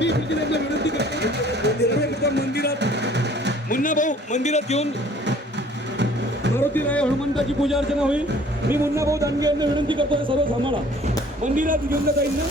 मी पृथ्वीराजला विनंती करतो मंदिरात मुन्ना भाऊ मंदिरात घेऊन मारुती राय हनुमंताची पूजा अर्चना होईल. मी मुन्ना भाऊ दानगे यांना विनंती करतो सर्व सांभाळा मंदिरात घेऊन जाईल ना.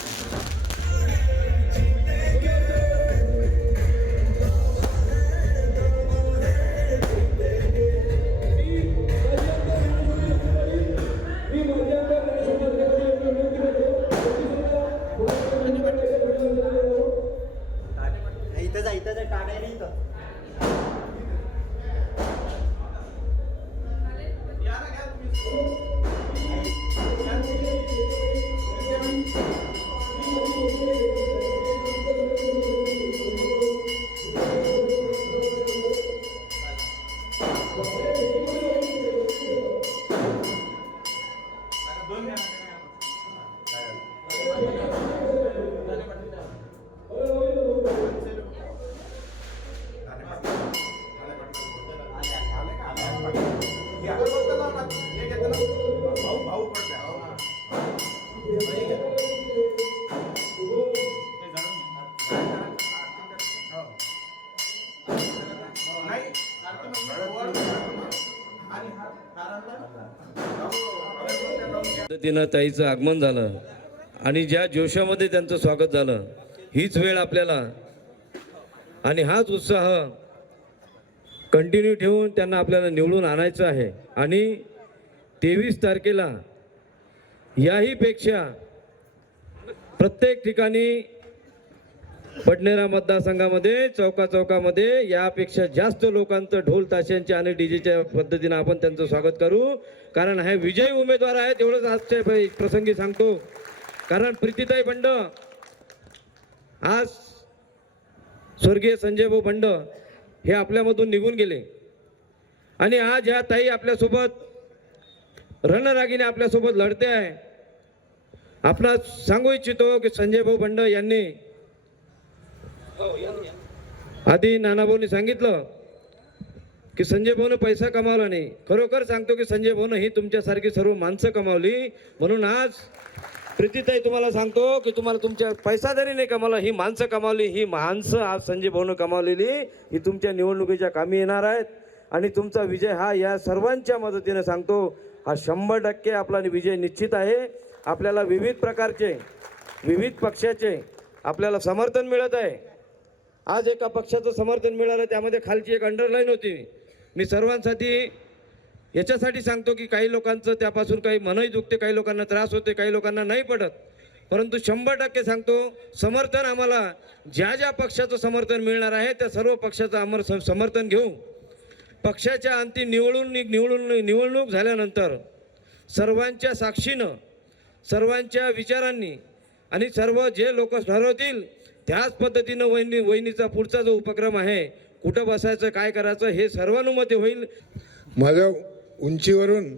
पद्धतीनं ताईचं आगमन झालं आणि ज्या जोशामध्ये त्यांचं स्वागत झालं हीच वेळ आपल्याला आणि हाच उत्साह कंटिन्यू ठेवून त्यांना आपल्याला निवडून आणायचं आहे. आणि 23 तारखेला याहीपेक्षा प्रत्येक ठिकाणी पडनेरा मतदारसंघामध्ये चौकामध्ये यापेक्षा जास्त लोकांचं ढोल ताशांच्या आणि डीजेच्या पद्धतीनं आपण त्यांचं स्वागत करू. कारण हे विजयी उमेदवार आहेत एवढंच आजच्या प्रसंगी सांगतो. कारण प्रीतीताई बंड आज स्वर्गीय संजय भाऊ बंड हे आपल्यामधून निघून गेले आणि आज ह्या ताई आपल्यासोबत रणरागीने आपल्यासोबत लढते आहे. आपण सांगू इच्छितो की संजय भाऊ बंड यांनी आधी नानाभाऊंनी सांगितलं की संजय भाऊनं पैसा कमावला नाही. खरोखर सांगतो की संजय भाऊनं ही तुमच्यासारखी सर्व माणसं कमावली. म्हणून आज प्रीतीताई तुम्हाला सांगतो की तुम्हाला तुमच्या पैसा जरी नाही कमावला ही माणसं कमावली. ही माणसं आज संजय भाऊनं कमावलेली ही तुमच्या निवडणुकीच्या कामी येणार आहेत. आणि तुमचा विजय हा या सर्वांच्या मदतीने सांगतो हा 100% आपला विजय निश्चित आहे. आपल्याला विविध प्रकारचे विविध पक्षाचे आपल्याला समर्थन मिळत आहे. आज एका पक्षाचं समर्थन मिळालं त्यामध्ये खालची एक अंडरलाईन होती. मी सर्वांसाठी याच्यासाठी सांगतो की काही लोकांचं त्यापासून काही मनही दुखते, काही लोकांना त्रास होते, काही लोकांना नाही पडत. परंतु 100% सांगतो समर्थन आम्हाला ज्या ज्या पक्षाचं समर्थन मिळणार आहे त्या सर्व पक्षाचं आम्हाला समर्थन घेऊ. पक्षाच्या अंतिम निवडणूक झाल्यानंतर सर्वांच्या साक्षीनं सर्वांच्या विचारांनी आणि सर्व जे लोक ठरवतील त्याच पद्धतीनं वहिनीचा पुढचा जो उपक्रम आहे कुठं बसायचं काय करायचं हे सर्वानुमते होईल. माझ्या उंचीवरून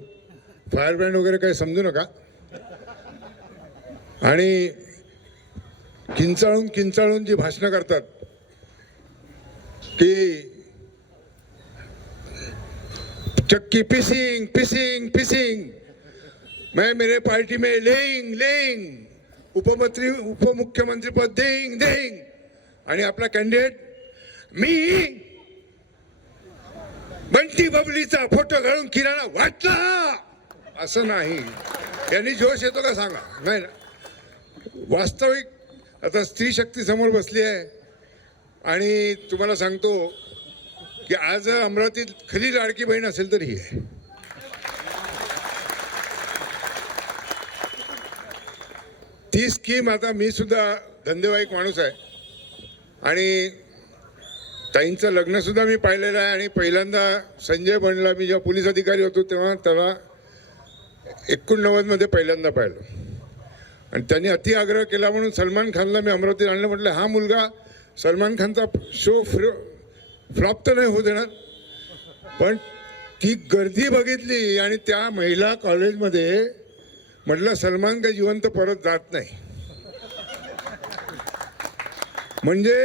फायर ब्रँड वगैरे काही समजू नका. आणि किंचाळून जी भाषणं करतात की चक्की पिसिंग पिसिंग पिसिंग मैं मेरे पार्टी में लेंग उपमुख्यमंत्री पद देंग आणि आपला कॅन्डिडेट मी बंटी बबलीचा फोटो घालून किराणा वाटला असं नाही. यांनी जोश येतो का सांगा. नाही ना. वास्तविक आता स्त्री शक्ती समोर बसली आहे आणि तुम्हाला सांगतो की आज अमरावतीत खरी लाडकी बहीण असेल तर ही आहे. ती स्कीम आता मी सुद्धा धंदेवाईक माणूस आहे आणि ताईंचं लग्न सुद्धा मी पाहिलेलं आहे. आणि पहिल्यांदा संजय बंडला मी जेव्हा पोलीस अधिकारी होतो तेव्हा त्याला 89 मध्ये पहिल्यांदा पाहिलं आणि त्यांनी अति आग्रह केला म्हणून सलमान खानला मी अमरावतीत आणलं. म्हटलं हा मुलगा सलमान खानचा शो फ्लॉप तर नाही होऊ देणार. पण ती गर्दी बघितली आणि त्या महिला कॉलेजमध्ये म्हटलं सलमान काही जिवंत परत जात नाही. म्हणजे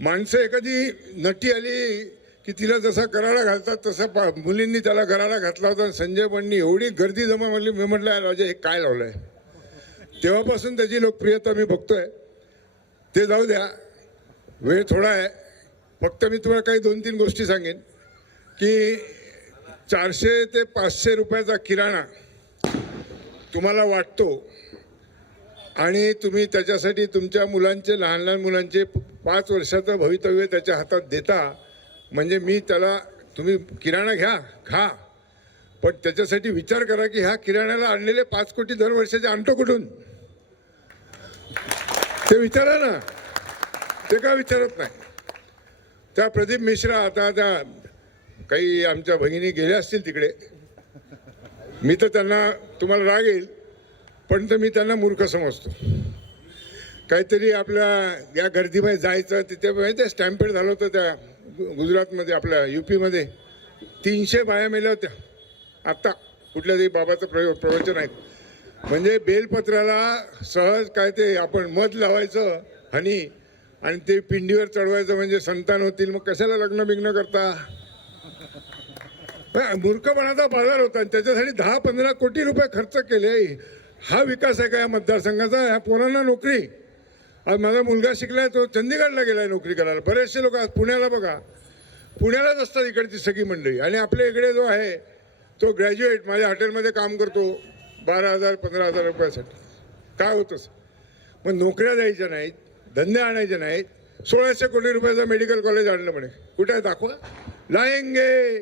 माणसं एखादी नटी आली की तिला जसा गराडा घालतात तसा मुलींनी त्याला गराडा घातला होता. संजय बंडनी एवढी गर्दी जमा म्हणली. मी म्हटलं राजा हे काय लावलंय. तेव्हापासून त्याची लोकप्रियता मी बघतोय ते जाऊ द्या, वेळ थोडा आहे. फक्त मी तुम्हाला काही 2-3 गोष्टी सांगेन की 400 ते 500 रुपयाचा किराणा तुम्हाला वाटतो आणि तुम्ही त्याच्यासाठी तुमच्या मुलांचे, लहान लहान मुलांचे 5 वर्षाचं भवितव्य त्याच्या हातात देता. म्हणजे मी त्याला, तुम्ही किराणा घ्या, खा, पण त्याच्यासाठी विचार करा की ह्या किराण्याला आणलेले 5 कोटी दरवर्षाचे आणतो कुठून? ते विचारा ना. ते का विचारत नाही? त्या प्रदीप मिश्रा, आता त्या काही आमच्या भगिनी गेल्या असतील तिकडे, मी तर त्यांना, तुम्हाला राग येईल पण तर मी त्यांना मूर्ख समजतो. काहीतरी आपल्या या गर्दीमध्ये जायचं, तिथे माहिती आहे स्टॅम्पेड झालं होतं त्या गुजरातमध्ये, आपल्या UP-मध्ये 300 बाया मेल्या होत्या. आत्ता कुठल्या तरी बाबाचं प्रवचन आहे. म्हणजे बेलपत्राला सहज काय ते आपण मध लावायचं हनी आणि ते पिंडीवर चढवायचं म्हणजे संतान होतील. मग कशाला लग्न बिग्न करता? मूर्खपणाचा बाजार होता आणि त्याच्यासाठी 10-15 कोटी रुपये खर्च केले. हा विकास आहे का या मतदारसंघाचा? ह्या पोरांना नोकरी. आज माझा मुलगा शिकलाय, तो चंदीगडला गेलाय नोकरी करायला. बरेचसे लोक आज पुण्याला बघा, पुण्यालाच असतात इकडची सगळी मंडळी. आणि आपल्या इकडे जो आहे तो ग्रॅज्युएट माझ्या हॉटेलमध्ये काम करतो 12,000-15,000 रुपयासाठी. काय होतंच? मग नोकऱ्या द्यायच्या नाहीत, धंदे आणायचे नाहीत. 1600 कोटी रुपयाचं मेडिकल कॉलेज आणलं म्हणे. कुठे आहे दाखवा? लाएंगे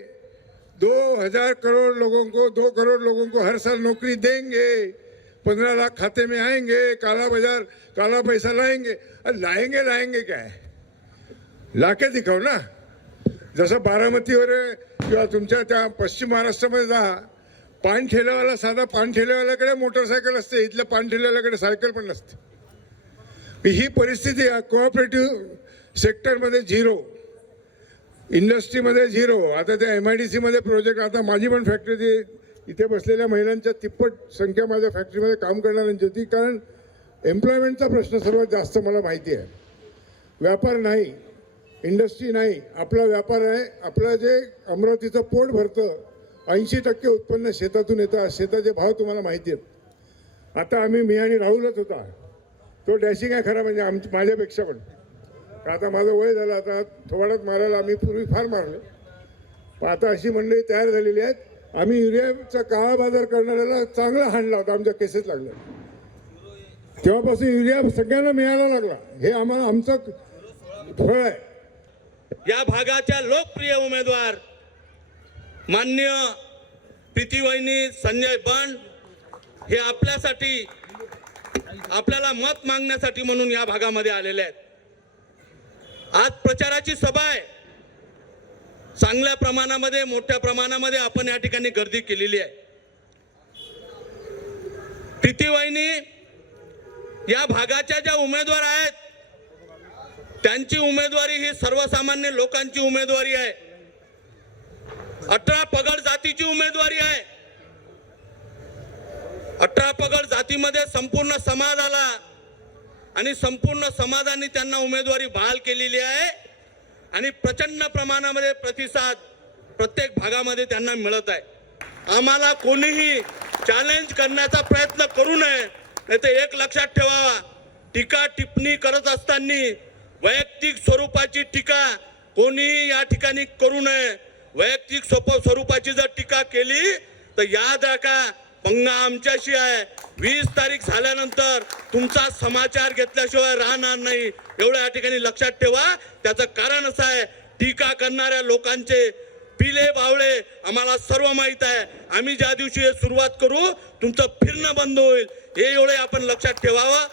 2,000 करोड़ लोगों को, 2 करोड़ लोगों को हर साल नौकरी देंगे, 15 लाख खाते में आएंगे, काला बाजार, काला पैसा लाएंगे. लाएंगे क्या है? लाके दिखाओ ना. जसं बारामतीवर किंवा तुमच्या त्या पश्चिम महाराष्ट्रामध्ये जा, पान ठेलेवाला, साधा पान ठेलेवाल्याकडे मोटरसायकल असते, इथल्या पान ठेलेवाल्याकडे सायकल पण नसते. ही परिस्थिती आहे. कोऑपरेटिव्ह सेक्टरमध्ये झिरो, इंडस्ट्रीमध्ये झिरो. आता त्या MIDC-मध्ये प्रोजेक्ट, आता माझी पण फॅक्टरी, इथे बसलेल्या महिलांच्या तिप्पट संख्या माझ्या फॅक्टरीमध्ये काम करणाऱ्यांची होती. कारण एम्प्लॉयमेंटचा प्रश्न सर्वात जास्त मला माहिती आहे. व्यापार नाही, इंडस्ट्री नाही, आपला व्यापार आहे. आपलं जे अमरावतीचं पोट भरतं, 80% उत्पन्न शेतातून येतं. शेताचे भाव तुम्हाला माहिती आहेत. आता मी आणि राहुलच होता, तो डॅशिंग आहे खरा, म्हणजे माझ्यापेक्षा पण. आता माझं वय झालं, आता थोबाडात मारायला आम्ही पूर्वी फार मारलो, पण आता अशी मंडळी तयार झालेली आहेत. आम्ही युरियाचा काळा बाजार करणाऱ्याला चांगला हाणला होता, आमच्या केसेस लागल्या. तेव्हापासून युरिया सगळ्यांना मिळायला लागला. हे आम्हाला आमचं फळ आहे. या भागाच्या लोकप्रिय उमेदवार माननीय प्रीतीवहिनी संजय बंड हे आपल्यासाठी, आपल्याला मत मागण्यासाठी म्हणून या भागामध्ये आलेले आहेत. आज प्रचाराची सभा आहे. चांगल्या प्रमाणामध्ये, मोठ्या प्रमाणामध्ये आपण या ठिकाणी गर्दी केलेली आहे. प्रीतीवहिनी या भागाच्या ज्या उमेदवार आहेत, त्यांची उमेदवारी ही सर्वसामान्य लोकांची उमेदवारी आहे. 18 पगड जातीची उमेदवारी आहे. 18 पगड जातीमध्ये संपूर्ण समाज आला आणि संपूर्ण समाजाने त्यांना उमेदवारी बहाल केलेली आहे आणि प्रचंड प्रमाणामध्ये प्रतिसाद प्रत्येक भागामध्ये त्यांना मिळत आहे. आम्हाला कोणीही चॅलेंज करण्याचा प्रयत्न करू नये. नाहीतर एक लक्षात ठेवावा, टीका टिप्पणी करत असताना वैयक्तिक स्वरूपाची टीका कोणीही या ठिकाणी करू नये. वैयक्तिक स्वरूपाची जर टीका केली तर याद राखा, पंगा आमच्याशी आहे. 20 तारीख झाल्यानंतर तुमचा समाचार घेतल्याशिवाय राहणार नाही, एवढं या ठिकाणी लक्षात ठेवा. त्याचं कारण असं आहे, टीका करणाऱ्या लोकांचे पिले बावळे आम्हाला सर्व माहीत आहे. आम्ही ज्या दिवशी हे सुरुवात करू, तुमचं फिरणं बंद होईल, हे एवढे आपण लक्षात ठेवावं.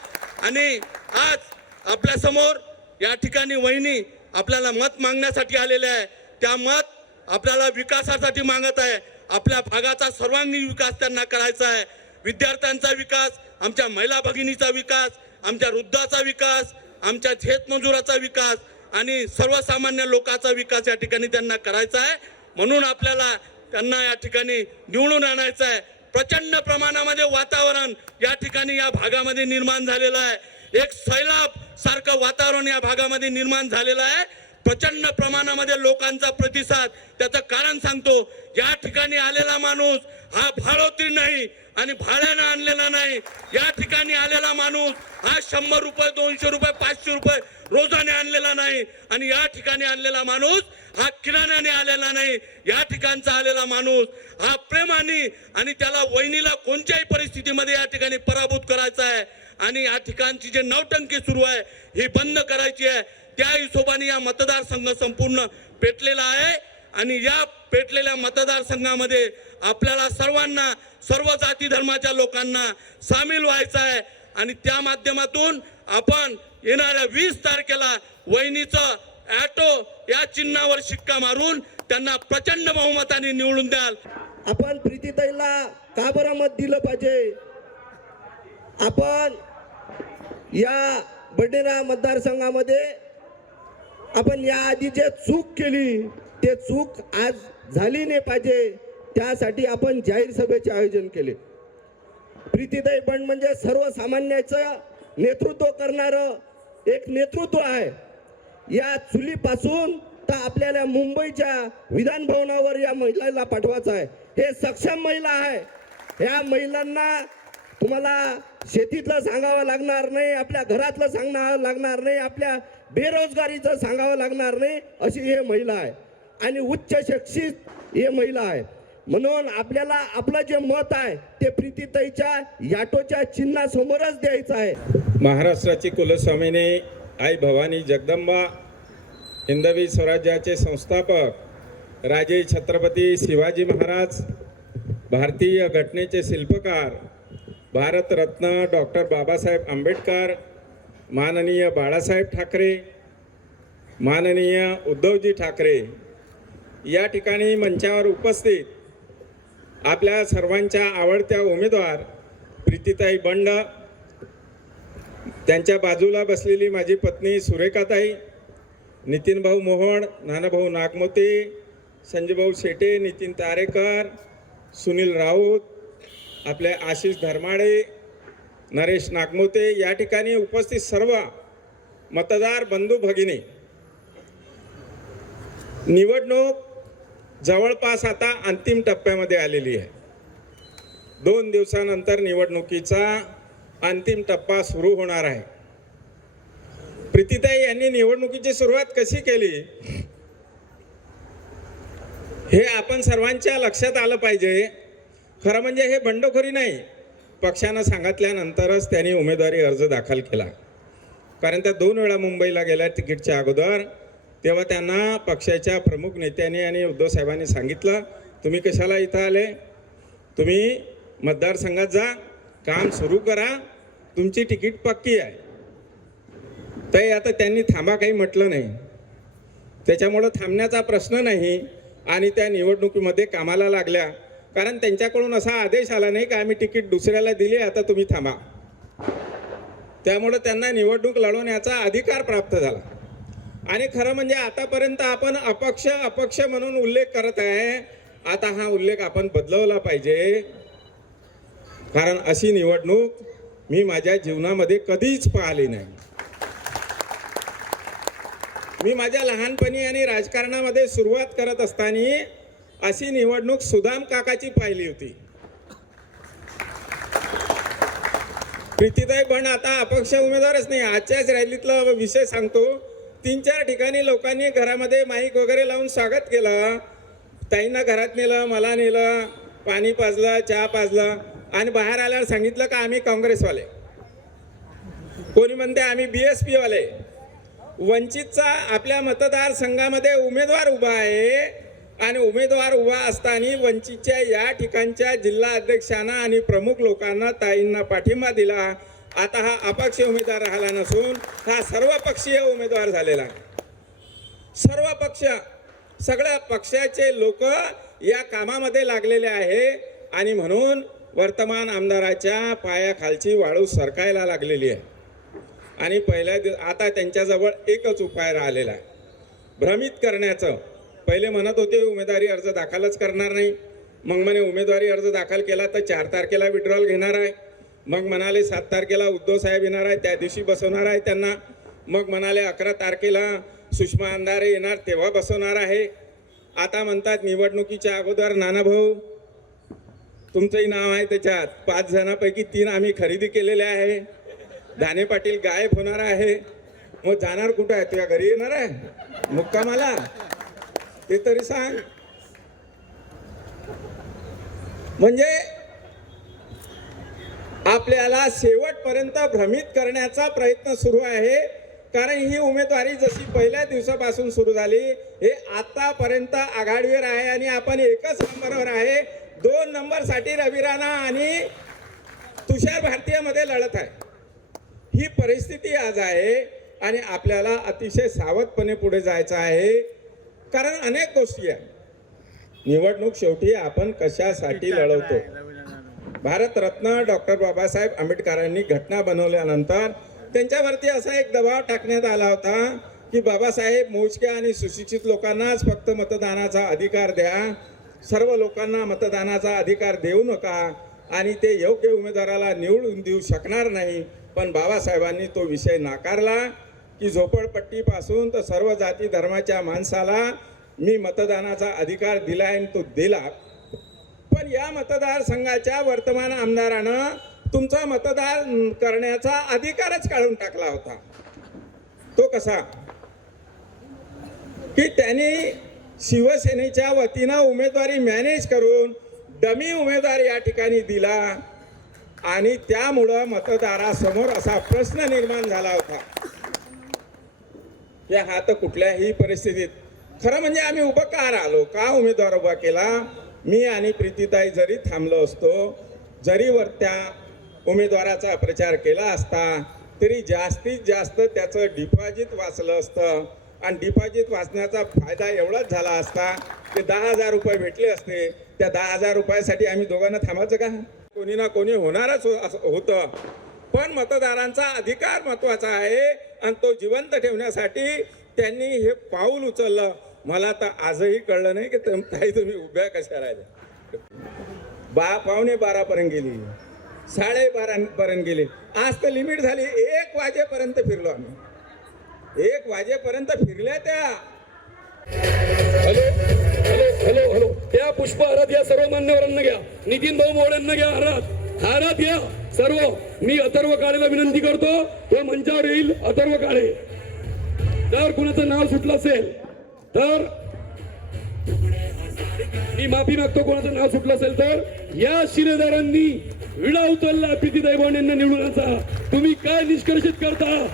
आणि आज आपल्या समोर या ठिकाणी वहिनी आपल्याला मत मागण्यासाठी आलेले आहे. त्या मत आपल्याला विकासासाठी मागत आहे. आपल्या भागाचा सर्वांगीण विकास त्यांना करायचा आहे. विद्यार्थ्यांचा विकास, आमच्या महिला भगिनीचा विकास, आमच्या वृद्धाचा विकास, आमच्या शेतमजुराचा विकास आणि सर्वसामान्य लोकांचा विकास या ठिकाणी त्यांना करायचा आहे. म्हणून आपल्याला त्यांना या ठिकाणी निवडून आणायचं आहे. प्रचंड प्रमाणामध्ये वातावरण या ठिकाणी या भागामध्ये निर्माण झालेलं आहे. एक सैलाब सारखं वातावरण या भागामध्ये निर्माण झालेलं आहे. प्रचंड प्रमाणामध्ये लोकांचा प्रतिसाद. त्याचं कारण सांगतो, या ठिकाणी आलेला माणूस हा भाडोत्री नाही, आणि भाड्यानं आणलेला नाही. या ठिकाणी आलेला माणूस हा 100 रुपये 200 रुपये 500 रुपये रोजाने आणलेला नाही. आणि या ठिकाणी आणलेला माणूस हा किराण्याने आलेला नाही. या ठिकाणचा आलेला माणूस हा प्रेमाने आणि त्याला वहिनीला कोणत्याही परिस्थितीमध्ये या ठिकाणी पराभूत करायचा आहे. आणि या ठिकाणची जे नौटंकी सुरू आहे ही बंद करायची आहे. त्या हिशोबाने या मतदारसंघ संपूर्ण पेटलेला आहे. आणि या पेटलेल्या मतदारसंघामध्ये आपल्याला सर्वांना सर्व जाती धर्माच्या लोकांना सामील व्हायचं आहे. आणि त्या माध्यमातून आपण येणाऱ्या 20 तारखेला वहिनीचं ॲटो या चिन्हावर शिक्का मारून त्यांना प्रचंड बहुमताने निवडून द्याल. आपण प्रीतीताईला का बरं मत दिलं पाहिजे? आपण या बडनेरा मतदारसंघामध्ये आपण या आधी जे चूक केली ते चूक आज झाली नाही पाहिजे, त्यासाठी आपण जाहीर सभेचे आयोजन केले. प्रीतीताई बंड म्हणजे सर्वसामान्याचं नेतृत्व करणारं एक नेतृत्व आहे. या चुलीपासून तर आपल्याला मुंबईच्या विधान भवनावर या महिलाला पाठवायचं आहे. हे सक्षम महिला आहे. ह्या महिलांना तुम्हाला शेतीतलं सांगावं लागणार नाही, आपल्या घरातलं सांगावं लागणार नाही, आपल्या बेरोजगारीचं सांगावं लागणार नाही, अशी हे महिला आहे. आणि उच्च शिक्षित हे महिला आहे. म्हणून आपल्याला आपलं जे मत आहे ते प्रीतीताईच्या याटोच्या चिन्हासमोरच द्यायचं आहे. महाराष्ट्राची कुलस्वामिनी आई भवानी जगदंबा, हिंदवी स्वराज्याचे संस्थापक राजे छत्रपती शिवाजी महाराज, भारतीय घटनेचे शिल्पकार भारतरत्न डॉक्टर बाबासाहेब आंबेडकर, माननीय बाळासाहेब ठाकरे, माननीय उद्धवजी ठाकरे या ठिकाणी मंचावर उपस्थित आपल्या सर्वांच्या आवडत्या उमेदवार प्रीतीताई बंड, त्यांच्या बाजूला बसलेली माझी पत्नी सुरेखाताई, नितीन भाऊ मोहोळ, नानाभाऊ नागमोते, संजय भाऊ शेटे, नितीन तारेकर, सुनील राऊत, आपले आशिष धर्माडे, नरेश नागमोते या ठिकाणी उपस्थित सर्व मतदार बंधू भगिनी, निवडणूक जवळपास आता अंतिम टप्प्यामध्ये आलेली आहे. 2 दिवसानंतर निवडणुकीचा अंतिम टप्पा सुरू होणार आहे. प्रीतीताई यांनी निवडणुकीची सुरुवात कशी केली हे आपण सर्वांच्या लक्षात आलं पाहिजे. खरं म्हणजे हे बंडखोरी नाही, पक्षानं सांगितल्यानंतरच त्यांनी उमेदवारी अर्ज दाखल केला. कारण त्या 2 वेळा मुंबईला गेल्या तिकीटच्या अगोदर, तेव्हा त्यांना पक्षाच्या प्रमुख नेत्यांनी आणि उद्धव साहेबांनी सांगितलं, तुम्ही कशाला इथं आले, तुम्ही मतदारसंघात जा, काम सुरू करा, तुमची तिकीट पक्की आहे. तर आता त्यांनी थांबा काही म्हटलं नाही, त्याच्यामुळं थांबण्याचा प्रश्न नाही. आणि त्या निवडणुकीमध्ये कामाला लागल्या, कारण त्यांच्याकडून असा आदेश आला नाही की आम्ही तिकीट दुसऱ्याला दिली, आता तुम्ही थांबा. त्यामुळं त्यांना निवडणूक लढवण्याचा अधिकार प्राप्त झाला. आणि खरं म्हणजे आतापर्यंत आपण अपक्ष म्हणून उल्लेख करत आहे. आता हा उल्लेख आपण बदलवला पाहिजे, कारण अशी निवडणूक मी माझ्या जीवनामध्ये कधीच पाहिली नाही. मी माझ्या लहानपणी आणि राजकारणामध्ये सुरुवात करत असताना अशी निवडणूक सुदाम काकाची पाहिली होती. प्रीतीताई बंड आता अपक्ष उमेदवारच नाही. आजच्याच रॅलीतला विषय सांगतो. 3-4 ठिकाणी लोकांनी घरामध्ये माईक वगैरे लावून स्वागत केलं. ताईंना घरात नेलं, मला नेलं, पाणी पाजलं, चहा पाजलं आणि बाहेर आल्यावर सांगितलं का आम्ही काँग्रेसवाले, कोणी म्हणते आम्ही BSP वाले. वंचितचा आपल्या मतदारसंघामध्ये उमेदवार उभा आहे आणि उमेदवार उभा असताना वंचितच्या या ठिकाणच्या जिल्हा अध्यक्षांना आणि प्रमुख लोकांना ताईंना पाठिंबा दिला. आता हा अपक्ष उमेदवार राहिला नसून हा सर्वपक्षीय उमेदवार झालेला आहे. सर्व पक्ष, सगळ्या पक्षाचे लोक या कामामध्ये लागलेले आहे आणि म्हणून वर्तमान आमदाराच्या पायाखालची वाळू सरकायला लागलेली आहे. आणि आता त्यांच्याजवळ एकच उपाय राहिलेला आहे, भ्रमित करण्याचं. पहिले म्हणत होते उमेदवारी अर्ज दाखलच करणार नाही, मग म्हणे उमेदवारी अर्ज दाखल केला तर 4 तारखेला विड्रॉल घेणार आहे, मग म्हणाले 7 तारखेला उद्धव साहेब येणार आहे त्या दिवशी बसवणार आहे त्यांना, मग म्हणाले 11 तारखेला सुषमा अंधारे येणार तेव्हा बसवणार आहे. आता म्हणतात निवडणुकीच्या अगोदर नानाभाऊ तुमचंही नाव आहे त्याच्यात. 5 जणांपैकी 3 आम्ही खरेदी केलेले आहे. दाने पाटील गायब होणार आहे. मग जाणार कुठं आहे? तुझ्या घरी येणार आहे मुक्कामाला? ते तरी सांग. म्हणजे आपल्याला शेवटपर्यंत भ्रमित करण्याचा प्रयत्न सुरू आहे. कारण ही उमेदवारी जशी पहिल्या दिवसापासून सुरू झाली, हे आतापर्यंत आघाडीवर आहे आणि आपण एकच नंबरवर आहे. 2 नंबरसाठी रवी राणा आणि तुषार भारतीय मध्ये लढत आहे. ही परिस्थिती आज आहे आणि आपल्याला अतिशय सावधपणे पुढे जायचं आहे. कारण अनेक गोष्टी आहेत. निवडणूक शेवटी आपण कशासाठी लढवतो? भारतरत्न डॉक्टर बाबासाहेब आंबेडकरांनी घटना बनवल्यानंतर त्यांच्यावरती असा एक दबाव टाकण्यात आला होता की बाबासाहेब मोजक्या आणि सुशिक्षित लोकांनाच फक्त मतदानाचा अधिकार द्या, सर्व लोकांना मतदानाचा अधिकार देऊ नका आणि ते योग्य उमेदवाराला निवडून देऊ शकणार नाही. पण बाबासाहेबांनी तो विषय नाकारला की झोपडपट्टीपासून तर सर्व जाती धर्माच्या माणसाला मी मतदानाचा अधिकार दिला आणि तो दिला. पण या मतदारसंघाच्या वर्तमान आमदारानं तुमचा मतदान करण्याचा अधिकारच काढून टाकला होता. तो कसा? की त्यांनी शिवसेनेच्या वतीनं उमेदवारी मॅनेज करून डमी उमेदवार या ठिकाणी दिला आणि त्यामुळं मतदारासमोर असा प्रश्न निर्माण झाला होता की हा तर कुठल्याही परिस्थितीत, खरं म्हणजे आम्ही उभं का राहिलो, का उमेदवार उभा केला? मी आणि प्रीतीताई जरी थांबलो असतो, जरी वर त्या उमेदवाराचा प्रचार केला असता, तरी जास्तीत जास्त त्याचं डिपॉझिट वाचलं असतं आणि डिपॉझिट वाचण्याचा फायदा एवढाच झाला असता की 10,000 रुपये भेटले असते. त्या 10,000 रुपयासाठी आम्ही दोघांना थांबायचं का? कोणी ना कोणी होणारच होतं. पण मतदारांचा अधिकार महत्त्वाचा आहे आणि तो जिवंत ठेवण्यासाठी त्यांनी हे पाऊल उचललं. मला तर आजही कळलं नाही की ताई तुम्ही उभ्या कशा राहिल्या. 12:15 पर्यंत गेली, 12:30 पर्यंत गेली. आज तर लिमिट झाली. 1 वाजेपर्यंत फिरलो आम्ही. 1 वाजेपर्यंत फिरल्या त्या. हॅलो हॅलो हॅलो हॅलो त्या पुष्प हारात या सर्व मान्यवरांना घ्या. नितीन भाऊ मोड्यांना घ्या. हारात घ्या सर्व. मी अथर्व काळेला विनंती करतो, तो मंचावर येईल. अथर्व काळे, जर कुणाचं नाव सुटलं असेल तर मी माफी मागतो. कोणाचं नाव सुटलं असेल तर या शिलेदारांनी विडा उचलला प्रीतीताई यांना निवडून. तुम्ही काय निष्कर्षित करता?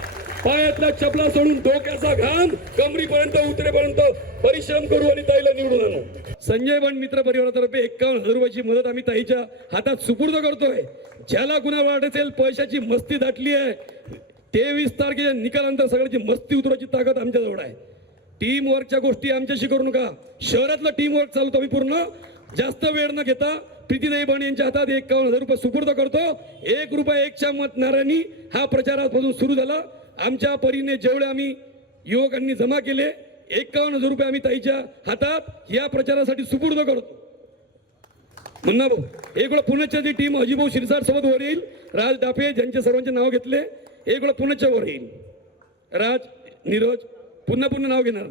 पायातला चपला सोडून डोक्याचा घाम कमरीपर्यंत उतरेपर्यंत परिश्रम करू आणि ताईला निवडून आणू. संजय बंड मित्र परिवारातर्फे 51,000 रुपयाची मदत आम्ही ताईच्या हातात सुपूर्द करतोय. ज्याला कुणा वाटत असेल पैशाची मस्ती दाटली आहे, 23 तारखेच्या निकालानंतर सगळ्याची मस्ती उतरायची ताकद आमच्याजवळ आहे. टीम वर्कच्या गोष्टी आमच्याशी करू नका. शहरातलं टीम वर्क चालवतो आम्ही पूर्ण. जास्त वेळ न घेता प्रीतीताई बंड यांच्या हातात 51,000 रुपये सुपूर्द करतो. 1 रुपया 1च्या मत नारांनी हा प्रचारापासून सुरू झाला. आमच्या परीने जेवढे आम्ही युवकांनी जमा केले 51,000 रुपये आम्ही ताईच्या हातात या प्रचारासाठी सुपूर्द करतो. मुन्ना भाऊ, एक वेळा पुण्याच्या जी टीम अजिभाऊ शिरसाट सोबत वर येईल. राज डाफे ज्यांचे सर्वांचे नाव घेतले, एक वेळा पुण्याच्या वर येईल. राज, नीरज पुन्हा नाव घेणार.